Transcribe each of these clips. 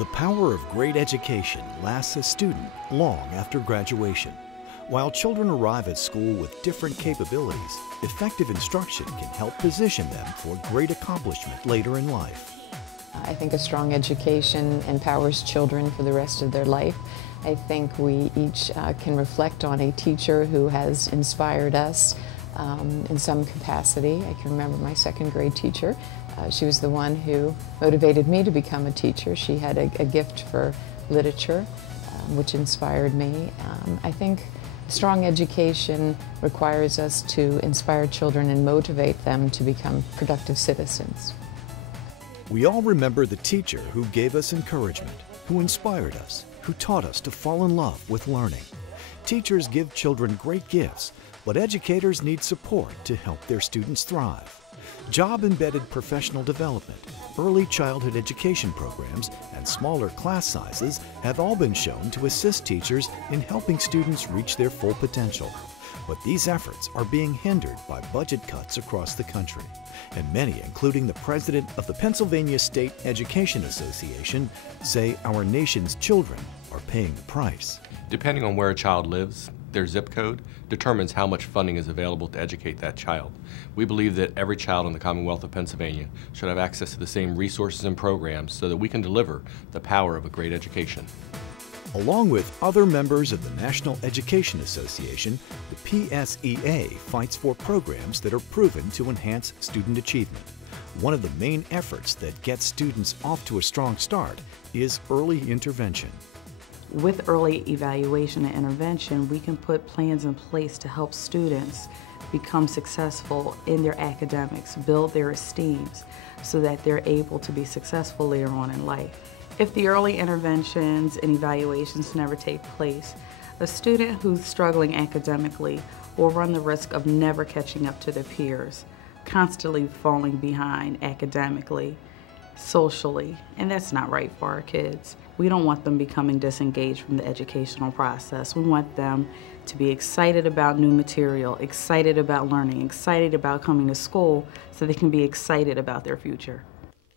The power of great education lasts a student long after graduation. While children arrive at school with different capabilities, effective instruction can help position them for great accomplishment later in life. I think a strong education empowers children for the rest of their life. I think we each can reflect on a teacher who has inspired us in some capacity. I can remember my second grade teacher. She was the one who motivated me to become a teacher. She had a gift for literature, which inspired me. I think strong education requires us to inspire children and motivate them to become productive citizens. We all remember the teacher who gave us encouragement, who inspired us, who taught us to fall in love with learning. Teachers give children great gifts, but educators need support to help their students thrive. Job-embedded professional development, early childhood education programs, and smaller class sizes have all been shown to assist teachers in helping students reach their full potential. But these efforts are being hindered by budget cuts across the country, and many, including the president of the Pennsylvania State Education Association, say our nation's children are paying the price. Depending on where a child lives, their zip code determines how much funding is available to educate that child. We believe that every child in the Commonwealth of Pennsylvania should have access to the same resources and programs so that we can deliver the power of a great education. Along with other members of the National Education Association, the PSEA fights for programs that are proven to enhance student achievement. One of the main efforts that gets students off to a strong start is early intervention. With early evaluation and intervention, we can put plans in place to help students become successful in their academics, build their esteems, so that they're able to be successful later on in life. If the early interventions and evaluations never take place, a student who's struggling academically will run the risk of never catching up to their peers, constantly falling behind academically, socially, and that's not right for our kids. We don't want them becoming disengaged from the educational process. We want them to be excited about new material, excited about learning, excited about coming to school, so they can be excited about their future.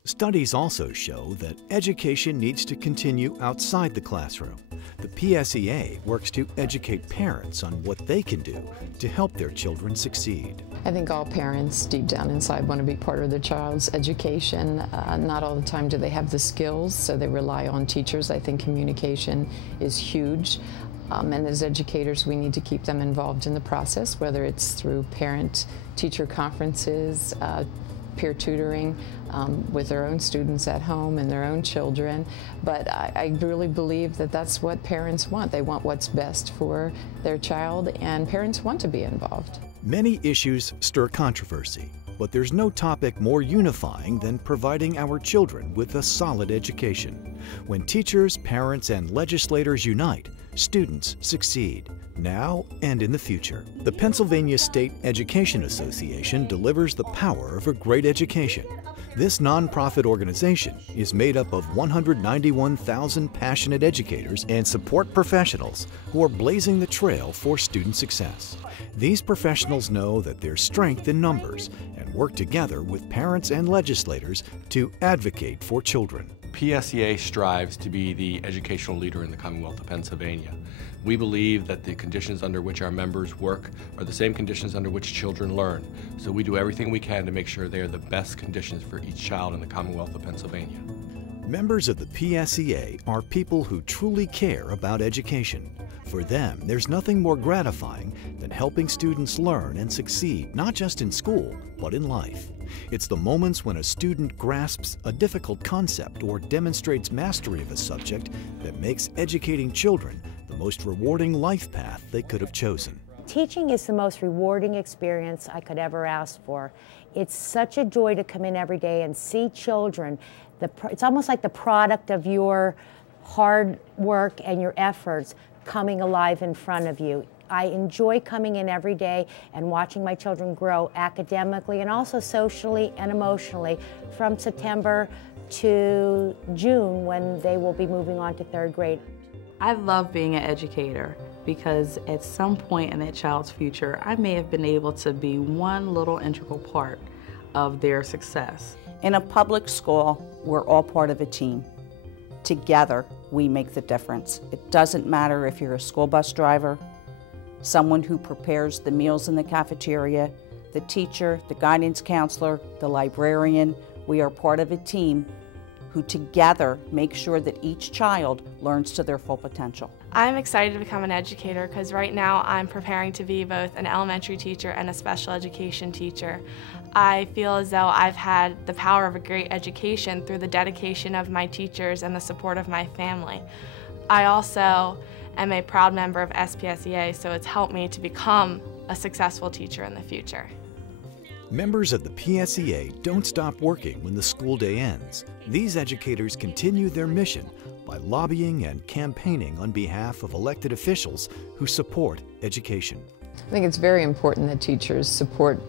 Studies also show that education needs to continue outside the classroom. The PSEA works to educate parents on what they can do to help their children succeed. I think all parents deep down inside want to be part of their child's education. Not all the time do they have the skills, so they rely on teachers. I think communication is huge. And as educators, we need to keep them involved in the process, whether it's through parent-teacher conferences, peer tutoring with their own students at home and their own children. But I really believe that that's what parents want. They want what's best for their child, and parents want to be involved. Many issues stir controversy, but there's no topic more unifying than providing our children with a solid education. When teachers, parents, and legislators unite, students succeed, now and in the future. The Pennsylvania State Education Association delivers the power of a great education. This nonprofit organization is made up of 191,000 passionate educators and support professionals who are blazing the trail for student success. These professionals know that there's strength in numbers and work together with parents and legislators to advocate for children. PSEA strives to be the educational leader in the Commonwealth of Pennsylvania. We believe that the conditions under which our members work are the same conditions under which children learn. So we do everything we can to make sure they are the best conditions for each child in the Commonwealth of Pennsylvania. Members of the PSEA are people who truly care about education. For them, there's nothing more gratifying than helping students learn and succeed, not just in school, but in life. It's the moments when a student grasps a difficult concept or demonstrates mastery of a subject that makes educating children the most rewarding life path they could have chosen. Teaching is the most rewarding experience I could ever ask for. It's such a joy to come in every day and see children. It's almost like the product of your hard work and your efforts coming alive in front of you. I enjoy coming in every day and watching my children grow academically and also socially and emotionally from September to June, when they will be moving on to 3rd grade. I love being an educator because at some point in that child's future, I may have been able to be one little integral part of their success. In a public school, we're all part of a team. Together, we make the difference. It doesn't matter if you're a school bus driver, someone who prepares the meals in the cafeteria, the teacher, the guidance counselor, the librarian. We are part of a team who together make sure that each child learns to their full potential. I'm excited to become an educator because right now I'm preparing to be both an elementary teacher and a special education teacher. I feel as though I've had the power of a great education through the dedication of my teachers and the support of my family. I also am a proud member of SPSEA, so it's helped me to become a successful teacher in the future. Members of the PSEA don't stop working when the school day ends. These educators continue their mission by lobbying and campaigning on behalf of elected officials who support education. I think it's very important that teachers support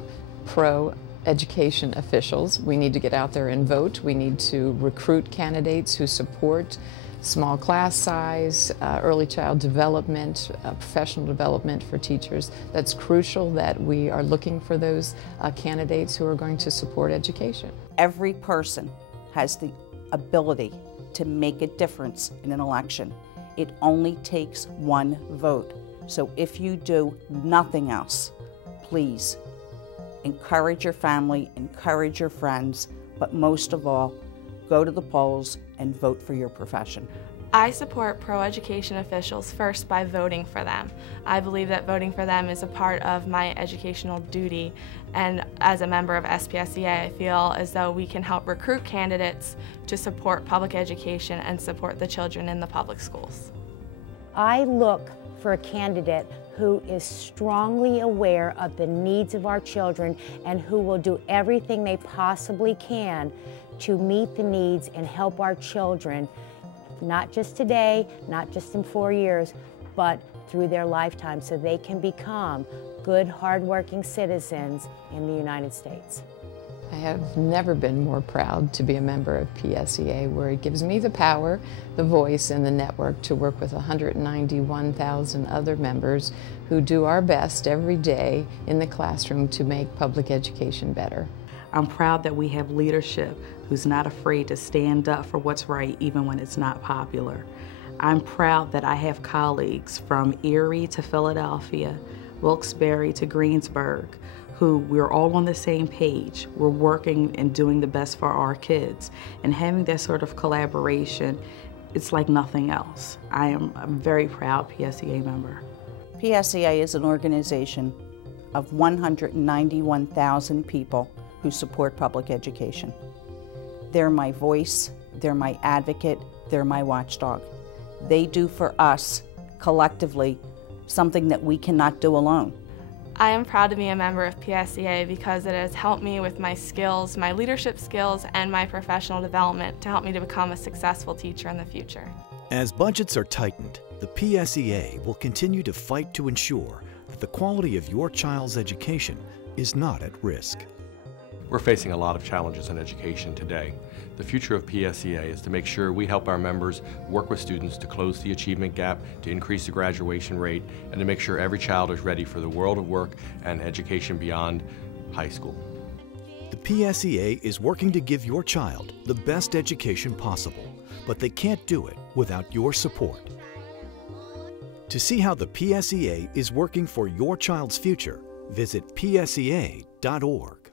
pro-education officials. We need to get out there and vote. We need to recruit candidates who support small class size, early child development, professional development for teachers. That's crucial that we are looking for those candidates who are going to support education. Every person has the ability to make a difference in an election. It only takes one vote. So if you do nothing else, please encourage your family, encourage your friends, but most of all, go to the polls and vote for your profession. I support pro-education officials first by voting for them. I believe that voting for them is a part of my educational duty, and as a member of SPSEA, I feel as though we can help recruit candidates to support public education and support the children in the public schools. I look for a candidate who is strongly aware of the needs of our children and who will do everything they possibly can to meet the needs and help our children, not just today, not just in 4 years, but through their lifetime so they can become good, hardworking citizens in the United States. I have never been more proud to be a member of PSEA, where it gives me the power, the voice, and the network to work with 191,000 other members who do our best every day in the classroom to make public education better. I'm proud that we have leadership who's not afraid to stand up for what's right even when it's not popular. I'm proud that I have colleagues from Erie to Philadelphia, Wilkes-Barre to Greensburg, who we're all on the same page. We're working and doing the best for our kids. And having that sort of collaboration, it's like nothing else. I'm a very proud PSEA member. PSEA is an organization of 191,000 people who support public education. They're my voice, they're my advocate, they're my watchdog. They do for us, collectively, something that we cannot do alone. I am proud to be a member of PSEA because it has helped me with my skills, my leadership skills, and my professional development to help me to become a successful teacher in the future. As budgets are tightened, the PSEA will continue to fight to ensure that the quality of your child's education is not at risk. We're facing a lot of challenges in education today. The future of PSEA is to make sure we help our members work with students to close the achievement gap, to increase the graduation rate, and to make sure every child is ready for the world of work and education beyond high school. The PSEA is working to give your child the best education possible, but they can't do it without your support. To see how the PSEA is working for your child's future, visit psea.org.